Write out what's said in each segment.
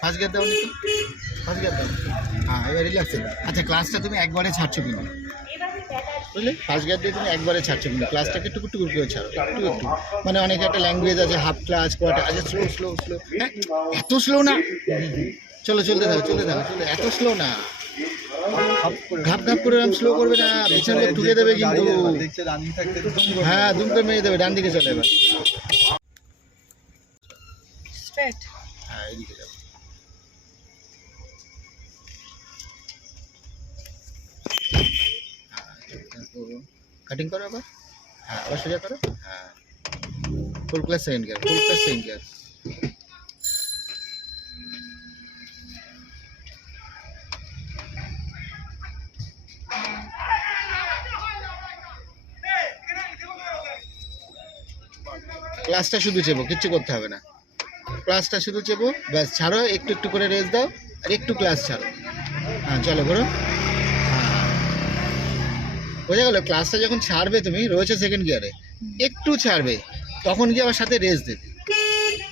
First gear দাও নি তো, ফার্স্ট গিয়ার দাও। হ্যাঁ এবার রিল্যাক্সে। আচ্ছা ক্লাসটা তুমি একবারে ছাড়ছো কিনা বুঝলে, ফার্স্ট গিয়ার দিয়ে তুমি একবারে ছাড়ছো কিনা, ক্লাসটাকে টুকু টুকু করে ছাড়ো একটু একটু। মানে অনেকে একটা ল্যাঙ্গুয়েজ আছে হাফ ক্লাচ কোয়ার্টার, আচ্ছা স্লো স্লো স্লো। হ্যাঁ এত স্লো না, চলো চলতে থাকো চলতে থাকো চলো, এত স্লো না, ঘাপ ঘাপ করে এরকম স্লো করবে না, পিছনে লোক ঠুকে দেবে কিন্তু। হ্যাঁ দুম করে মেরে দেবে, ডান দিকে চলে এবার। স্ট্রেট। হ্যাঁ এইদিকে যাবো। কাটিং করো আবার, হ্যাঁ আবার সোজা করো, হ্যাঁ ফুল ক্লাস সেকেন্ড গিয়ার, ফুল ক্লাস সেকেন্ড গিয়ার। ক্লাসটা শুধু চেপো, কিচ্ছু করতে হবে না, ক্লাসটা শুধু চেপো ব্যাস, ছাড়ো একটু একটু করে রেস দাও আর একটু ক্লাস ছাড়ো। হ্যাঁ চলো ঘোরো, হ্যাঁ বোঝা গেলো। ক্লাসটা যখন ছাড়বে তুমি, রয়েছে সেকেন্ড গিয়ারে, একটু ছাড়বে তখন গিয়ে আবার সাথে রেস দেবে।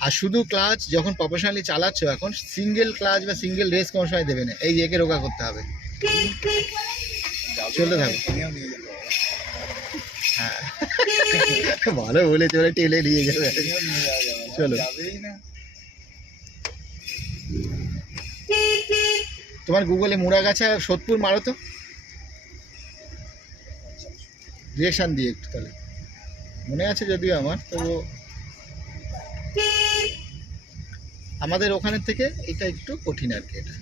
আর শুধু ক্লাচ যখন প্রফেশনালি চালাচ্ছ এখন, সিঙ্গেল ক্লাচ বা সিঙ্গেল রেস কোনো সময় দেবে না, এই একে রোকা করতে হবে। চলতে থাকো, হ্যাঁ ভালো বলেছে, ওরা টেলে নিয়ে যাবে। চলো তোমার গুগলে মুড়াগাছা সোদপুর মারো তো, রিয়েকশান দিয়ে একটু, তাহলে মনে আছে যদিও আমার, তবু আমাদের ওখানের থেকে এটা একটু কঠিন আর কি। এটা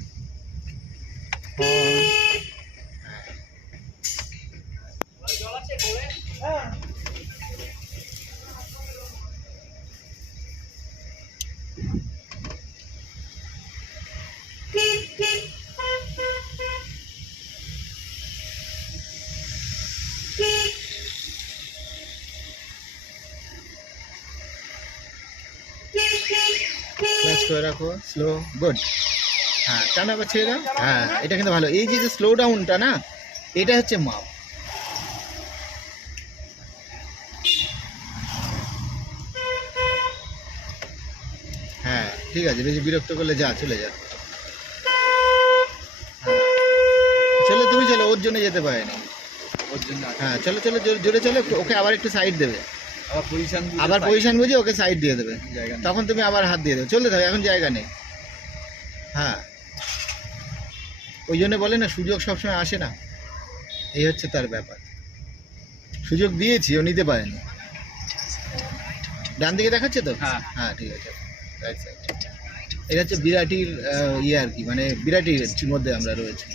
ক্লাচ করে রাখো, স্লো, গুড। হ্যাঁ টানা আবার ছেড়ে দাও, হ্যাঁ এটা কিন্তু ভালো। এই যে স্লো ডাউনটা না, এটা হচ্ছে মাপ। হ্যাঁ ঠিক আছে, বেশি বিরক্ত করলে যা চলে যা, চলো তুমি চলো, ওর জন্য যেতে পারেনি ওর জন্য। হ্যাঁ চলো চলো জোরে চলো, ওকে আবার একটু সাইড দেবে, আবার পজিশন বুঝে ওকে সাইড দিয়ে দেবে, তখন তুমি আবার হাত দিয়ে দেবে, চলতে থাকো, এখন জায়গা নেই। হ্যাঁ ওই জন্য বলে না সুযোগ সবসময় আসে না, এই হচ্ছে তার ব্যাপার। সুযোগ দিয়েছি, ও নিতে পারেনি। ডান দিকে দেখাচ্ছে তো, হ্যাঁ ঠিক আছে, রাইট সাইড। এটা হচ্ছে বিরাটির ইয়ে আর কি, মানে বিরাটির মধ্যে আমরা রয়েছি।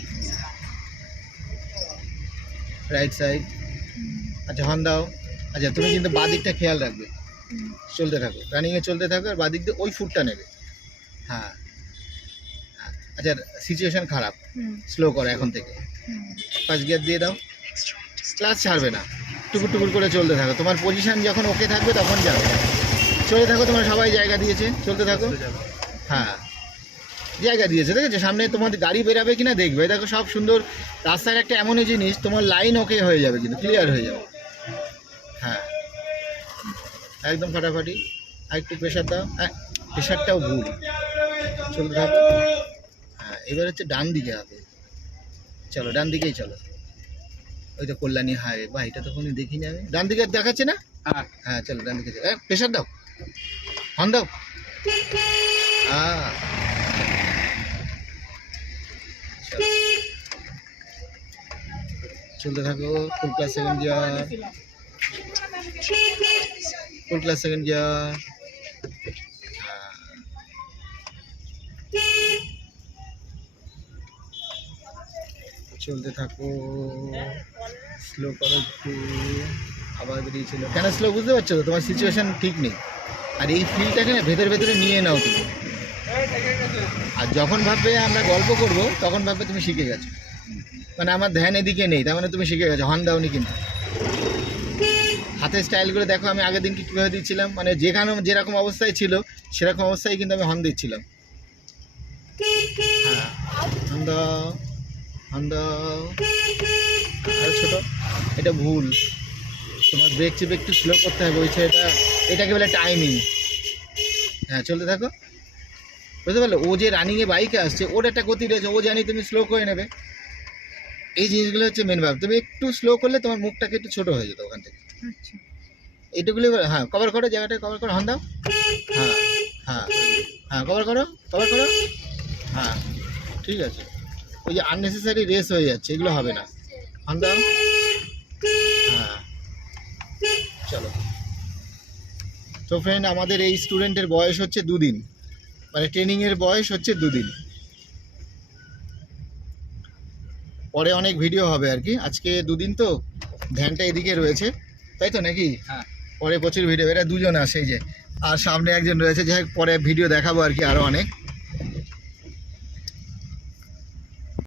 রাইট সাইড, আচ্ছা হর্ন দাও। আচ্ছা তুমি কিন্তু বাঁ দিকটা খেয়াল রাখবে, চলতে থাকো রানিংয়ে চলতে থাকো, আর বাঁ দিক দিয়ে ওই ফুটটা নেবে। হ্যাঁ আচ্ছা সিচুয়েশন খারাপ, স্লো করো এখন থেকে, ফার্স্ট গিয়ার দিয়ে দাও, ক্লাচ ছাড়বে না, টুকুর টুকুর করে চলতে থাকো। তোমার পজিশন যখন ওকে থাকবে তখন যাবে, চলতে থাকো, তোমার সবাই জায়গা দিয়েছে, চলতে থাকো। হ্যাঁ জায়গা দিয়েছে, দেখেছো সামনে তোমার গাড়ি বেরাবে কিনা দেখবে, দেখো সব সুন্দর। রাস্তার একটা এমনই জিনিস, তোমার লাইন ওকে হয়ে যাবে, কিন্তু ক্লিয়ার হয়ে যাবে। হ্যাঁ একদম ফাটাফাটি, আর একটু প্রেশার দাও, হ্যাঁ প্রেশারটাও ভুল, চলতে থাকো। হ্যাঁ এবার হচ্ছে ডান দিকে হবে, চলো ডান দিকেই চলো। ওই তো কল্যাণী হাইওয়ে, বা এটা তো কোনো দেখিনি আমি, ডান দিকে দেখাচ্ছে না? হ্যাঁ চলো ডান দিকে, প্রেশার দাও, হর্ন দাও। হ্যাঁ চলতে থাকো, ফুল ক্লাস সেকেন্ড গিয়ার, ফুল ক্লাস সেকেন্ড গিয়ার। চলতে থাকো, স্লো করো একটু, আবার বেরিয়েছিল কেন স্লো বুঝতে পারছো তো, তোমার সিচুয়েশান ঠিক নেই। আর এই ফিলটাকে না ভেতরে ভেতরে নিয়ে নাও তুমি, আর যখন ভাববে আমরা গল্প করব তখন ভাববে তুমি শিখে গেছো, মানে আমার ধ্যান এদিকে নেই, তার মানে তুমি শিখে গেছো। হর্ন দাওনি কিন্তু, হাতের স্টাইলগুলো দেখো, আমি আগের দিনকে কীভাবে দিচ্ছিলাম, মানে যেখানে যেরকম অবস্থায় ছিল সেরকম অবস্থায় কিন্তু আমি হর্ন দিচ্ছিলাম। হ্যাঁ হর্ন দাও, হর্ন দাও, আর ছোটো, এটা ভুল, তোমার ব্রেক চেপে একটু স্লো করতে হবে, ওই এটা, এটাকে বলে টাইমিং। হ্যাঁ চলতে থাকো, বুঝতে পারলে? ও যে রানিংয়ে বাইকে আসছে, ওর একটা গতি রয়েছে, ও জানি তুমি স্লো করে নেবে। এই জিনিসগুলো হচ্ছে মেন ব্যাপার। তুমি একটু স্লো করলে তোমার মুখটাকে একটু ছোট হয়ে যেত ওখান থেকে। আচ্ছা। এইটুকুলি, হ্যাঁ কভার করো, জায়গাটা কভার করো, হর্ন দাও। হ্যাঁ হ্যাঁ হ্যাঁ, কভার করো, কভার করো। হ্যাঁ ঠিক আছে। ওই যে আননেসেসারি রেস হয়ে যাচ্ছে, এগুলো হবে না। হর্ন দাও। হ্যাঁ চলো। তো ফ্রেন্ড, আমাদের এই স্টুডেন্টের বয়স হচ্ছে 2 দিন, মানে ট্রেনিংয়ের বয়স হচ্ছে 2 দিন। পরে অনেক ভিডিও হবে আর কি, আজকে 2 দিন তো ধ্যানটা এদিকে রয়েছে, তাই তো নাকি? হ্যাঁ। পরে প্রচুর ভিডিও, এরা দুজন আসে এই যে, আর সামনে একজন রয়েছে, যাই হোক পরে ভিডিও দেখাবো আর কি আরও অনেক।